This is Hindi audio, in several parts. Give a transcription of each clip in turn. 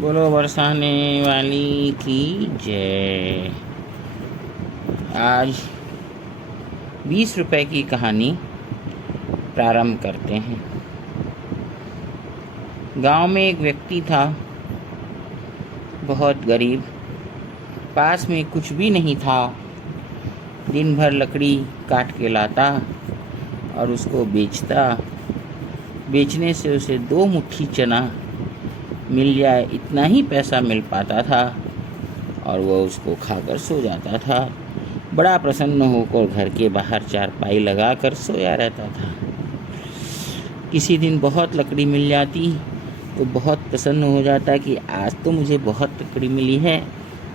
बोलो बरसाने वाली की जय। आज 20 रुपए की कहानी प्रारंभ करते हैं। गांव में एक व्यक्ति था, बहुत गरीब। पास में कुछ भी नहीं था। दिन भर लकड़ी काट के लाता और उसको बेचता। बेचने से उसे 2 मुट्ठी चना मिल जाए, इतना ही पैसा मिल पाता था और वह उसको खाकर सो जाता था। बड़ा प्रसन्न होकर घर के बाहर चारपाई लगाकर सोया रहता था। किसी दिन बहुत लकड़ी मिल जाती तो बहुत प्रसन्न हो जाता कि आज तो मुझे बहुत लकड़ी मिली है,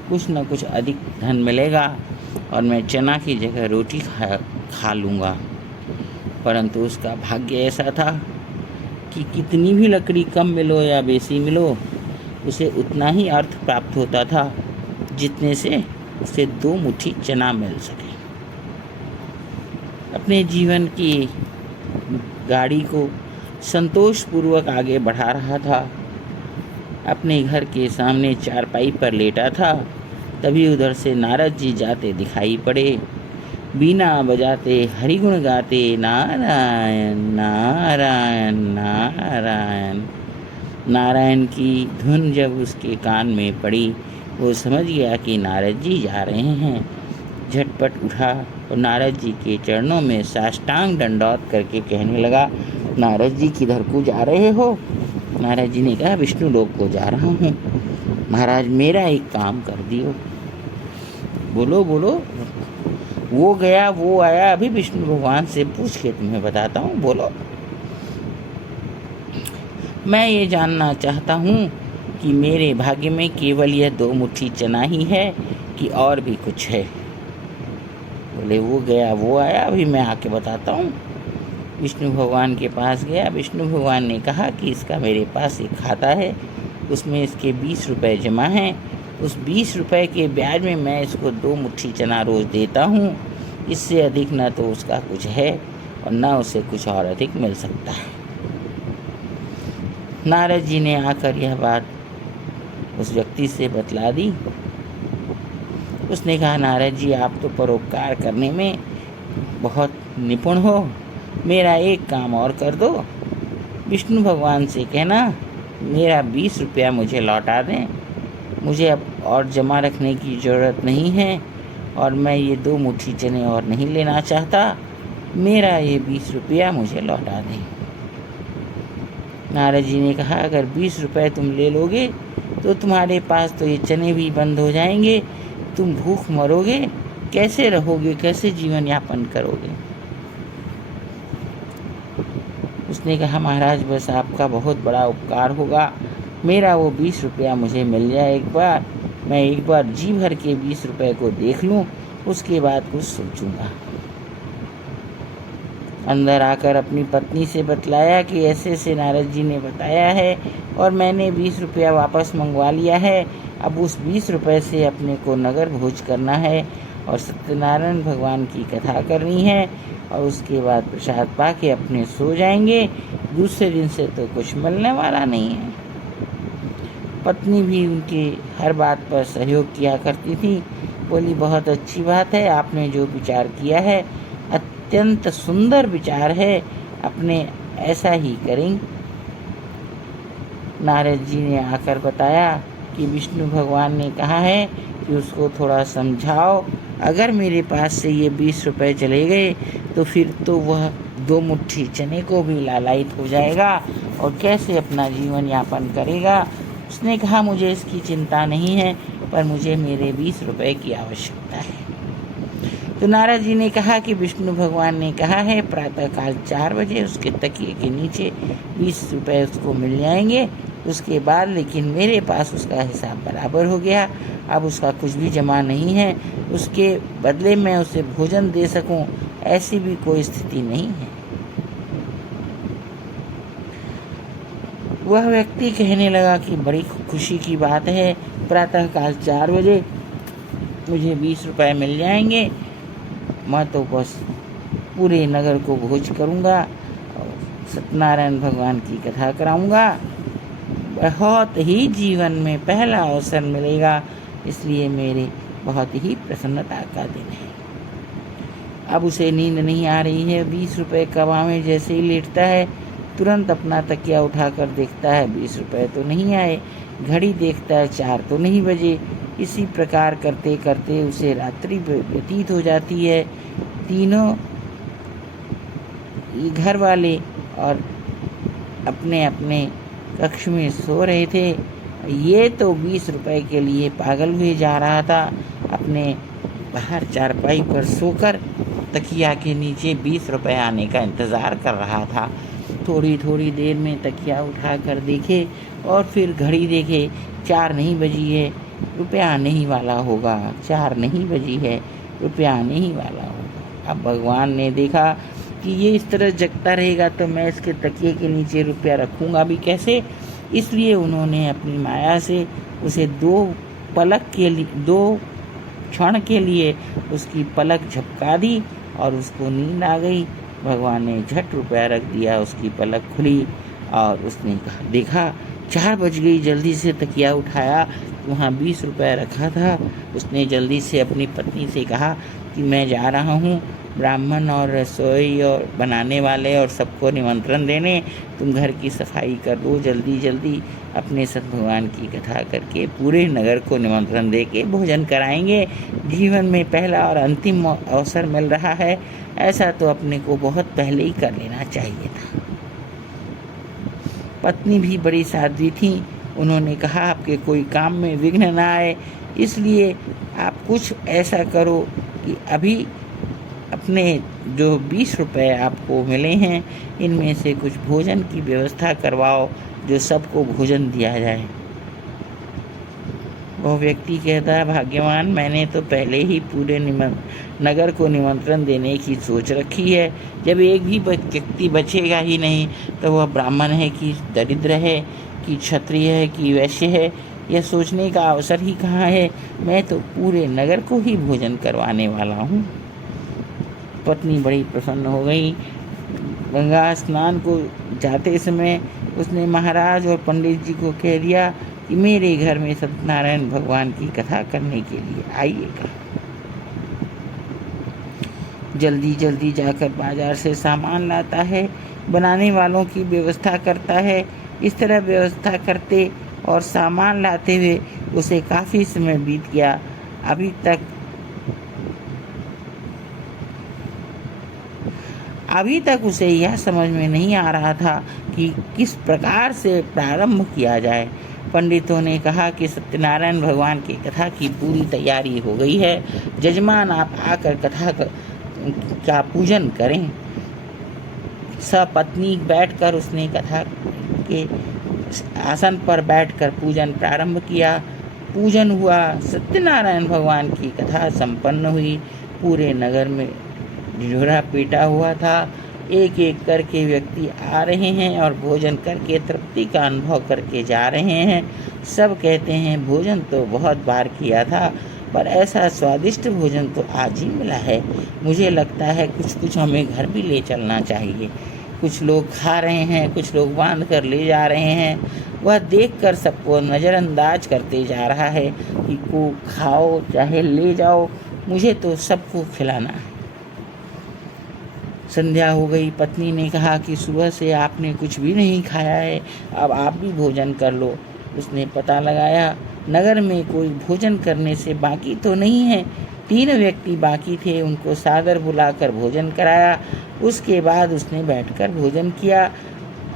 कुछ न कुछ अधिक धन मिलेगा और मैं चना की जगह रोटी खा लूँगा। परंतु उसका भाग्य ऐसा था कि कितनी भी लकड़ी कम मिलो या बेसी मिलो, उसे उतना ही अर्थ प्राप्त होता था जितने से उसे 2 मुट्ठी चना मिल सके। अपने जीवन की गाड़ी को संतोषपूर्वक आगे बढ़ा रहा था। अपने घर के सामने चारपाई पर लेटा था, तभी उधर से नारद जी जाते दिखाई पड़े। बीना बजाते हरिगुण गाते, नारायण नारायण नारायण। नारायण की धुन जब उसके कान में पड़ी, वो समझ गया कि नारद जी जा रहे हैं। झटपट उठा और नारद जी के चरणों में साष्टांग दंडौत करके कहने लगा, नारद जी किधर को जा रहे हो? नारद जी ने कहा, विष्णु लोक को जा रहा हूँ। महाराज मेरा एक काम कर दियो। बोलो बोलो। वो गया वो आया, अभी विष्णु भगवान से पूछ के तुम्हें बताता हूँ। बोलो। मैं ये जानना चाहता हूँ कि मेरे भाग्य में केवल यह 2 मुट्ठी चना ही है कि और भी कुछ है? बोले, वो गया वो आया, अभी मैं आके बताता हूँ। विष्णु भगवान के पास गया। विष्णु भगवान ने कहा कि इसका मेरे पास एक खाता है, उसमें इसके 20 रुपये जमा हैं। उस 20 रुपये के ब्याज में मैं इसको 2 मुट्ठी चना रोज़ देता हूँ। इससे अधिक न तो उसका कुछ है और न उसे कुछ और अधिक मिल सकता है। नारद जी ने आकर यह बात उस व्यक्ति से बतला दी। उसने कहा, नारद जी आप तो परोपकार करने में बहुत निपुण हो, मेरा एक काम और कर दो। विष्णु भगवान से कहना मेरा 20 रुपया मुझे लौटा दें। मुझे अब और जमा रखने की ज़रूरत नहीं है और मैं ये 2 मुट्ठी चने और नहीं लेना चाहता। मेरा ये 20 रुपया मुझे लौटा दें। नारद जी ने कहा, अगर 20 रुपये तुम ले लोगे तो तुम्हारे पास तो ये चने भी बंद हो जाएंगे, तुम भूख मरोगे, कैसे रहोगे, कैसे जीवन यापन करोगे? उसने कहा, महाराज बस आपका बहुत बड़ा उपकार होगा, मेरा वो 20 रुपया मुझे मिल जाए एक बार, मैं एक बार जी भर के 20 रुपये को देख लूँ, उसके बाद कुछ सोचूंगा। अंदर आकर अपनी पत्नी से बतलाया कि ऐसे से नारद जी ने बताया है और मैंने 20 रुपया वापस मंगवा लिया है। अब उस 20 रुपये से अपने को नगर भोज करना है और सत्यनारायण भगवान की कथा करनी है और उसके बाद प्रसाद पा के अपने सो जाएंगे। दूसरे दिन से तो कुछ मिलने वाला नहीं है। पत्नी भी उनके हर बात पर सहयोग किया करती थी। बोली, बहुत अच्छी बात है, आपने जो विचार किया है अत्यंत सुंदर विचार है, अपने ऐसा ही करेंगे। नारद जी ने आकर बताया कि विष्णु भगवान ने कहा है कि उसको थोड़ा समझाओ, अगर मेरे पास से ये 20 रुपये चले गए तो फिर तो वह 2 मुट्ठी चने को भी लालायित हो जाएगा और कैसे अपना जीवन यापन करेगा। उसने कहा, मुझे इसकी चिंता नहीं है, पर मुझे मेरे 20 रुपये की आवश्यकता है। तो नारद जी ने कहा कि विष्णु भगवान ने कहा है प्रातःकाल 4 बजे उसके तकिए के नीचे 20 रुपये उसको मिल जाएंगे। उसके बाद लेकिन मेरे पास उसका हिसाब बराबर हो गया, अब उसका कुछ भी जमा नहीं है, उसके बदले में उसे भोजन दे सकूं ऐसी भी कोई स्थिति नहीं है। वह व्यक्ति कहने लगा कि बड़ी खुशी की बात है, प्रातःकाल 4 बजे मुझे 20 रुपये मिल जाएंगे, मैं तो बस पूरे नगर को भोज करूँगा और सत्यनारायण भगवान की कथा कराऊँगा, बहुत ही जीवन में पहला अवसर मिलेगा, इसलिए मेरे बहुत ही प्रसन्नता का दिन है। अब उसे नींद नहीं आ रही है। 20 रुपये कवा में जैसे ही लेटता है, तुरंत अपना तकिया उठाकर देखता है 20 रुपये तो नहीं आए। घड़ी देखता है 4 तो नहीं बजे। इसी प्रकार करते करते उसे रात्रि व्यतीत हो जाती है। तीनों घर वाले और अपने अपने कक्ष में सो रहे थे। ये तो 20 रुपये के लिए पागल हुए जा रहा था। अपने बाहर चारपाई पर सोकर तकिया के नीचे 20 रुपये आने का इंतज़ार कर रहा था। थोड़ी थोड़ी देर में तकिया उठा कर देखे और फिर घड़ी देखे, 4 नहीं बजी है, रुपया आने ही वाला होगा। 4 नहीं बजी है, रुपया आने ही वाला होगा। अब भगवान ने देखा कि ये इस तरह जगता रहेगा तो मैं इसके तकिए के नीचे रुपया रखूँगा भी कैसे। इसलिए उन्होंने अपनी माया से उसे 2 क्षण के लिए उसकी पलक झपका दी और उसको नींद आ गई। भगवान ने झट रुपया रख दिया, उसकी पलक खुली और उसने देखा 4 बज गई। जल्दी से तकिया उठाया, वहाँ 20 रुपये रखा था। उसने जल्दी से अपनी पत्नी से कहा कि मैं जा रहा हूँ ब्राह्मण और रसोई और बनाने वाले और सबको निमंत्रण देने, तुम घर की सफाई कर दो जल्दी जल्दी। अपने सत भगवान की कथा करके पूरे नगर को निमंत्रण दे के भोजन कराएंगे। जीवन में पहला और अंतिम अवसर मिल रहा है, ऐसा तो अपने को बहुत पहले ही कर लेना चाहिए था। पत्नी भी बड़ी साध्वी थी। उन्होंने कहा आपके कोई काम में विघ्न ना आए, इसलिए आप कुछ ऐसा करो कि अभी अपने जो 20 रुपये आपको मिले हैं, इनमें से कुछ भोजन की व्यवस्था करवाओ, जो सबको भोजन दिया जाए। वह व्यक्ति कहता है भाग्यवान, मैंने तो पहले ही पूरे नगर को निमंत्रण देने की सोच रखी है। जब एक भी व्यक्ति बचेगा ही नहीं तो वह ब्राह्मण है कि दरिद्र है कि क्षत्रिय है कि वैश्य है, यह सोचने का अवसर ही कहाँ है। मैं तो पूरे नगर को ही भोजन करवाने वाला हूँ। पत्नी बड़ी प्रसन्न हो गई। गंगा स्नान को जाते समय उसने महाराज और पंडित जी को कह दिया कि मेरे घर में सत्यनारायण भगवान की कथा करने के लिए आइएगा। जल्दी जल्दी जाकर बाजार से सामान लाता है, बनाने वालों की व्यवस्था करता है। इस तरह व्यवस्था करते और सामान लाते हुए उसे काफ़ी समय बीत गया। अभी तक उसे यह समझ में नहीं आ रहा था कि किस प्रकार से प्रारंभ किया जाए। पंडितों ने कहा कि सत्यनारायण भगवान की कथा की पूरी तैयारी हो गई है, जजमान आप आकर कथा का पूजन करें। सपत्नी बैठकर उसने कथा के आसन पर बैठकर पूजन प्रारंभ किया। पूजन हुआ, सत्यनारायण भगवान की कथा संपन्न हुई। पूरे नगर में ढिढोरा पीटा हुआ था। एक एक करके व्यक्ति आ रहे हैं और भोजन करके तृप्ति का अनुभव करके जा रहे हैं। सब कहते हैं भोजन तो बहुत बार किया था, पर ऐसा स्वादिष्ट भोजन तो आज ही मिला है। मुझे लगता है कुछ कुछ हमें घर भी ले चलना चाहिए। कुछ लोग खा रहे हैं, कुछ लोग बांध कर ले जा रहे हैं। वह देखकर सबको नज़रअंदाज करते जा रहा है कि को खाओ चाहे ले जाओ, मुझे तो सबको खिलाना है। संध्या हो गई। पत्नी ने कहा कि सुबह से आपने कुछ भी नहीं खाया है, अब आप भी भोजन कर लो। उसने पता लगाया नगर में कोई भोजन करने से बाकी तो नहीं है। 3 व्यक्ति बाकी थे, उनको सादर बुलाकर भोजन कराया। उसके बाद उसने बैठकर भोजन किया।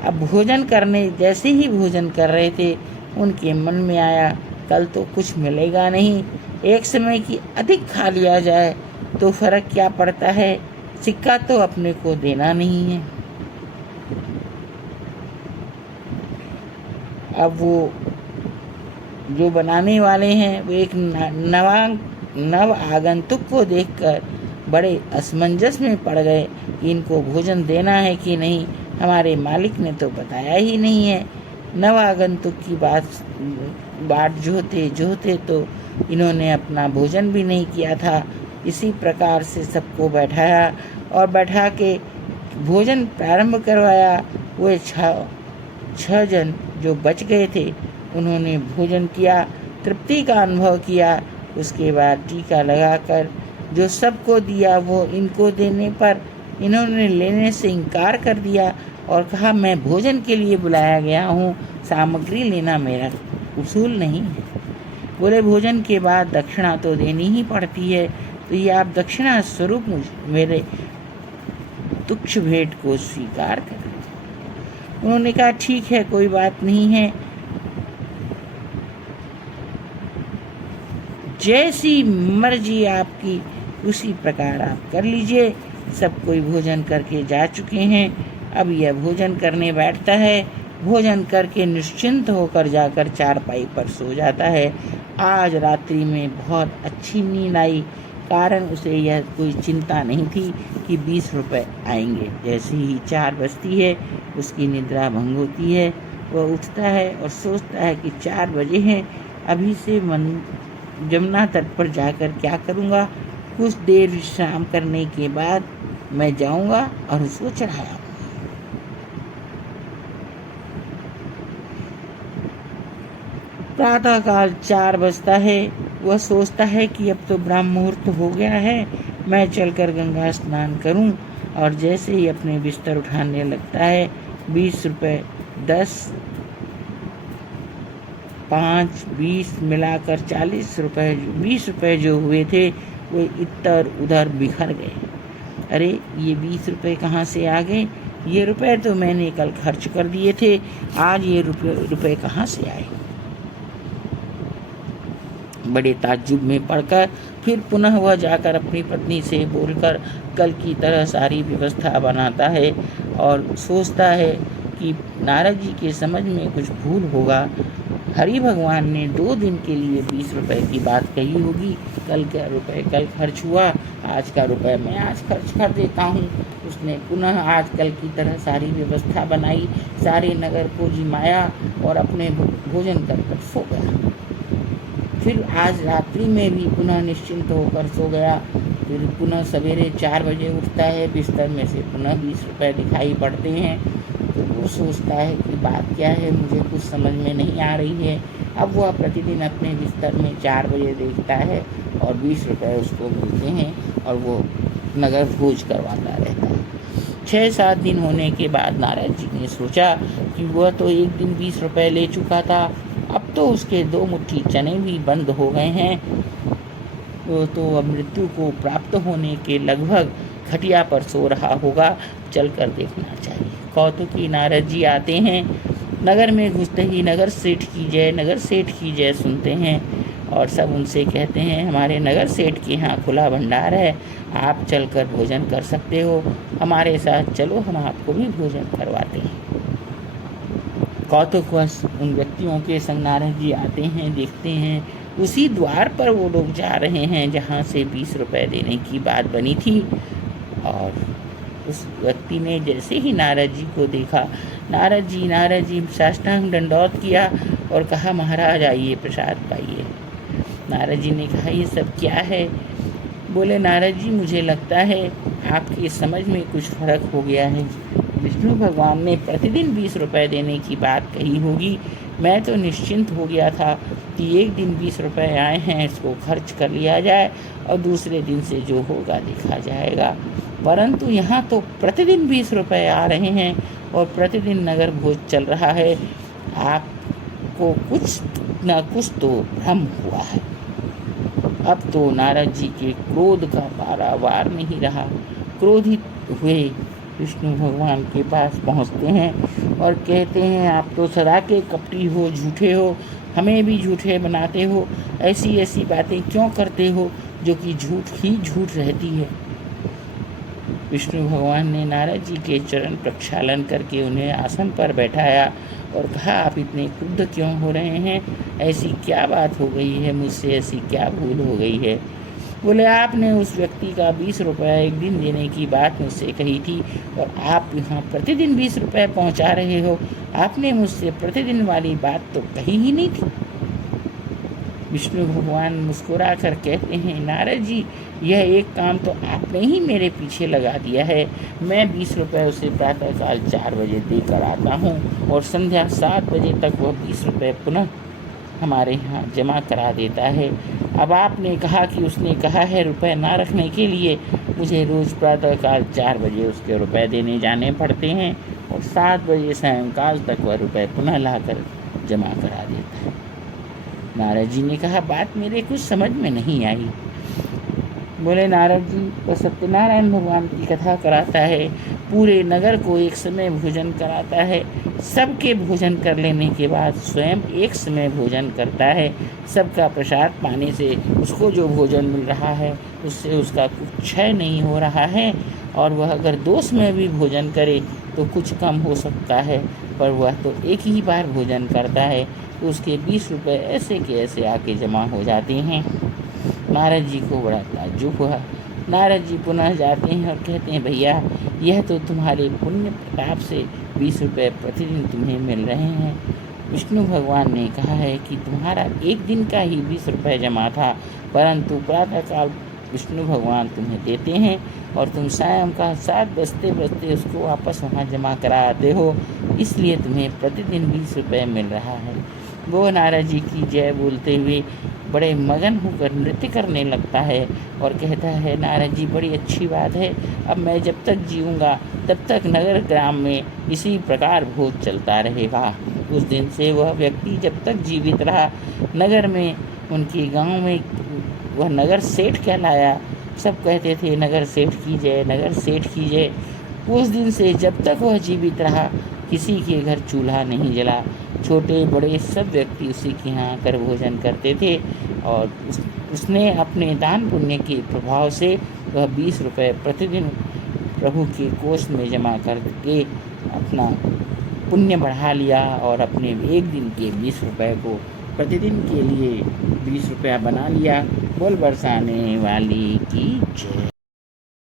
अब भोजन करने जैसे ही भोजन कर रहे थे, उनके मन में आया कल तो कुछ मिलेगा नहीं, एक समय की अधिक खा लिया जाए तो फर्क क्या पड़ता है, सिक्का तो अपने को देना नहीं है। अब वो जो बनाने वाले हैं वो एक नव आगंतुक को देखकर बड़े असमंजस में पड़ गए कि इनको भोजन देना है कि नहीं। हमारे मालिक ने तो बताया ही नहीं है। नव आगंतुक की बाट जोहते तो इन्होंने अपना भोजन भी नहीं किया था। इसी प्रकार से सबको बैठाया और बैठा के भोजन प्रारंभ करवाया। वे 6 जन जो बच गए थे उन्होंने भोजन किया, तृप्ति का अनुभव किया। उसके बाद टीका लगाकर जो सबको दिया वो इनको देने पर इन्होंने लेने से इनकार कर दिया और कहा, मैं भोजन के लिए बुलाया गया हूँ, सामग्री लेना मेरा उसूल नहीं है। बोले, भोजन के बाद दक्षिणा तो देनी ही पड़ती है, तो ये आप दक्षिणा स्वरूप मेरे तुच्छ भेंट को स्वीकार करें। उन्होंने कहा, ठीक है, कोई बात नहीं है, जैसी मर्जी आपकी उसी प्रकार आप कर लीजिए। सब कोई भोजन करके जा चुके हैं। अब यह भोजन करने बैठता है, भोजन करके निश्चिंत होकर जाकर चारपाई पर सो जाता है। आज रात्रि में बहुत अच्छी नींद आई, कारण उसे यह कोई चिंता नहीं थी कि 20 रुपये आएंगे। जैसे ही 4 बजती है उसकी निद्रा भंग होती है। वह उठता है और सोचता है कि 4 बजे हैं, अभी से जमुना तट पर जाकर क्या करूँगा। कुछ देर विश्राम करने के बाद मैं जाऊँगा और उसको चढ़ाया। प्रातःकाल 4 बजता है। वह सोचता है कि अब तो ब्रह्म मुहूर्त हो गया है, मैं चलकर गंगा स्नान करूं। और जैसे ही अपने बिस्तर उठाने लगता है, 20 रुपये, 10, 5, 20 मिलाकर 40 रुपये, 20 रुपये जो हुए थे वो इधर उधर बिखर गए। अरे, ये 20 रुपये कहाँ से आ गए? ये रुपए तो मैंने कल खर्च कर दिए थे, आज ये रुपए कहाँ से आए? बड़े ताज्जुब में पड़कर फिर पुनः वह जाकर अपनी पत्नी से बोलकर कल की तरह सारी व्यवस्था बनाता है और सोचता है कि नारद जी के समझ में कुछ भूल होगा। हरि भगवान ने 2 दिन के लिए 20 रुपए की बात कही होगी। कल का रुपए कल खर्च हुआ, आज का रुपए मैं आज खर्च कर देता हूँ। उसने पुनः आज कल की तरह सारी व्यवस्था बनाई, सारे नगर को जिमाया और अपने भोजन कर सो गया। फिर आज रात्रि में भी पुनः निश्चिंत होकर सो गया। फिर पुनः सवेरे 4 बजे उठता है, बिस्तर में से पुनः 20 रुपये दिखाई पड़ते हैं। तो वो सोचता है कि बात क्या है, मुझे कुछ समझ में नहीं आ रही है। अब वह प्रतिदिन अपने बिस्तर में 4 बजे देखता है और 20 रुपये उसको मिलते हैं और वो नगर भोज करवाता रहता है। 6-7 दिन होने के बाद नारद जी ने सोचा कि वह तो एक दिन 20 रुपये ले चुका था, अब तो उसके 2 मुट्ठी चने भी बंद हो गए हैं। वो तो अब मृत्यु को प्राप्त होने के लगभग खटिया पर सो रहा होगा, चलकर देखना चाहिए। कौतुकी नारद जी आते हैं। नगर में घुसते ही नगर सेठ की जय, नगर सेठ की जय सुनते हैं और सब उनसे कहते हैं, हमारे नगर सेठ के यहाँ खुला भंडार है, आप चलकर भोजन कर सकते हो, हमारे साथ चलो, हम आपको भी भोजन करवाते हैं। कौतुकवश उन व्यक्तियों के संग नारद जी आते हैं, देखते हैं उसी द्वार पर वो लोग जा रहे हैं जहाँ से 20 रुपये देने की बात बनी थी। और उस व्यक्ति ने जैसे ही नारद जी को देखा, नारद जी साष्टांग दंडौत किया और कहा, महाराज आइए, प्रसाद पाइए। नारद जी ने कहा, ये सब क्या है? बोले, नारद जी, मुझे लगता है आपकी समझ में कुछ फर्क हो गया है। विष्णु भगवान ने प्रतिदिन 20 रुपये देने की बात कही होगी। मैं तो निश्चिंत हो गया था कि एक दिन 20 रुपये आए हैं, इसको खर्च कर लिया जाए और दूसरे दिन से जो होगा देखा जाएगा। परंतु यहाँ तो प्रतिदिन 20 रुपये आ रहे हैं और प्रतिदिन नगर भोज चल रहा है। आपको कुछ न कुछ तो भ्रम हुआ है। अब तो नारद जी के क्रोध का पारावार नहीं रहा। क्रोधित हुए विष्णु भगवान के पास पहुँचते हैं और कहते हैं, आप तो सदा के कपटी हो, झूठे हो, हमें भी झूठे बनाते हो, ऐसी ऐसी बातें क्यों करते हो जो कि झूठ ही झूठ रहती है। विष्णु भगवान ने नारद जी के चरण प्रक्षालन करके उन्हें आसन पर बैठाया और कहा, आप इतने क्रुद्ध क्यों हो रहे हैं? ऐसी क्या बात हो गई है मुझसे, ऐसी क्या भूल हो गई है? बोले, आपने उस व्यक्ति का 20 रुपये एक दिन देने की बात मुझसे कही थी और आप यहाँ प्रतिदिन 20 रुपये पहुँचा रहे हो। आपने मुझसे प्रतिदिन वाली बात तो कही ही नहीं थी। विष्णु भगवान मुस्कुरा कर कहते हैं, नारद जी, यह एक काम तो आपने ही मेरे पीछे लगा दिया है। मैं 20 रुपये उसे प्रातःकाल 4 बजे देकर आता हूँ और संध्या 7 बजे तक वह 20 रुपये पुनः हमारे यहाँ जमा करा देता है। अब आपने कहा कि उसने कहा है रुपए ना रखने के लिए, मुझे रोज़ प्रातःकाल 4 बजे उसके रुपए देने जाने पड़ते हैं और 7 बजे सायंकाल तक वह रुपए पुनः लाकर जमा करा देता है। नारद जी ने कहा, बात मेरे कुछ समझ में नहीं आई। बोले, नारद जी, वह सत्यनारायण भगवान की कथा कराता है, पूरे नगर को एक समय भोजन कराता है, सबके भोजन कर लेने के बाद स्वयं एक समय भोजन करता है। सबका प्रसाद पाने से उसको जो भोजन मिल रहा है उससे उसका कुछ क्षय नहीं हो रहा है, और वह अगर 2 समय भी भोजन करे तो कुछ कम हो सकता है, पर वह तो एक ही बार भोजन करता है तो उसके 20 रुपये ऐसे के ऐसे आके जमा हो जाते हैं। नारद जी को बड़ा ताज्जुब हुआ। नारद जी पुनः जाते हैं और कहते हैं, भैया, यह तो तुम्हारे पुण्य प्रताप से 20 रुपये प्रतिदिन तुम्हें मिल रहे हैं। विष्णु भगवान ने कहा है कि तुम्हारा एक दिन का ही 20 रुपये जमा था, परंतु प्रातःकाल विष्णु भगवान तुम्हें देते हैं और तुम सायंकाल 7 बजते बजते उसको वापस वहाँ जमा करा आते हो, इसलिए तुम्हें प्रतिदिन 20 रुपये मिल रहा है। वो नारद जी की जय बोलते हुए बड़े मगन होकर नृत्य करने लगता है और कहता है, नारद जी, बड़ी अच्छी बात है, अब मैं जब तक जीऊँगा तब तक नगर ग्राम में इसी प्रकार भोज चलता रहेगा। उस दिन से वह व्यक्ति जब तक जीवित रहा, नगर में, उनके गांव में वह नगर सेठ कहलाया। सब कहते थे, नगर सेठ की जय, नगर सेठ की जय। उस दिन से जब तक वह जीवित रहा, किसी के घर चूल्हा नहीं जला। छोटे बड़े सब व्यक्ति उसी के यहाँ आकर भोजन करते थे और उसने अपने दान पुण्य के प्रभाव से वह 20 रुपये प्रतिदिन प्रभु के कोष में जमा करके अपना पुण्य बढ़ा लिया और अपने एक दिन के 20 रुपये को प्रतिदिन के लिए 20 रुपया बना लिया। बोल बरसाने वाली की जय।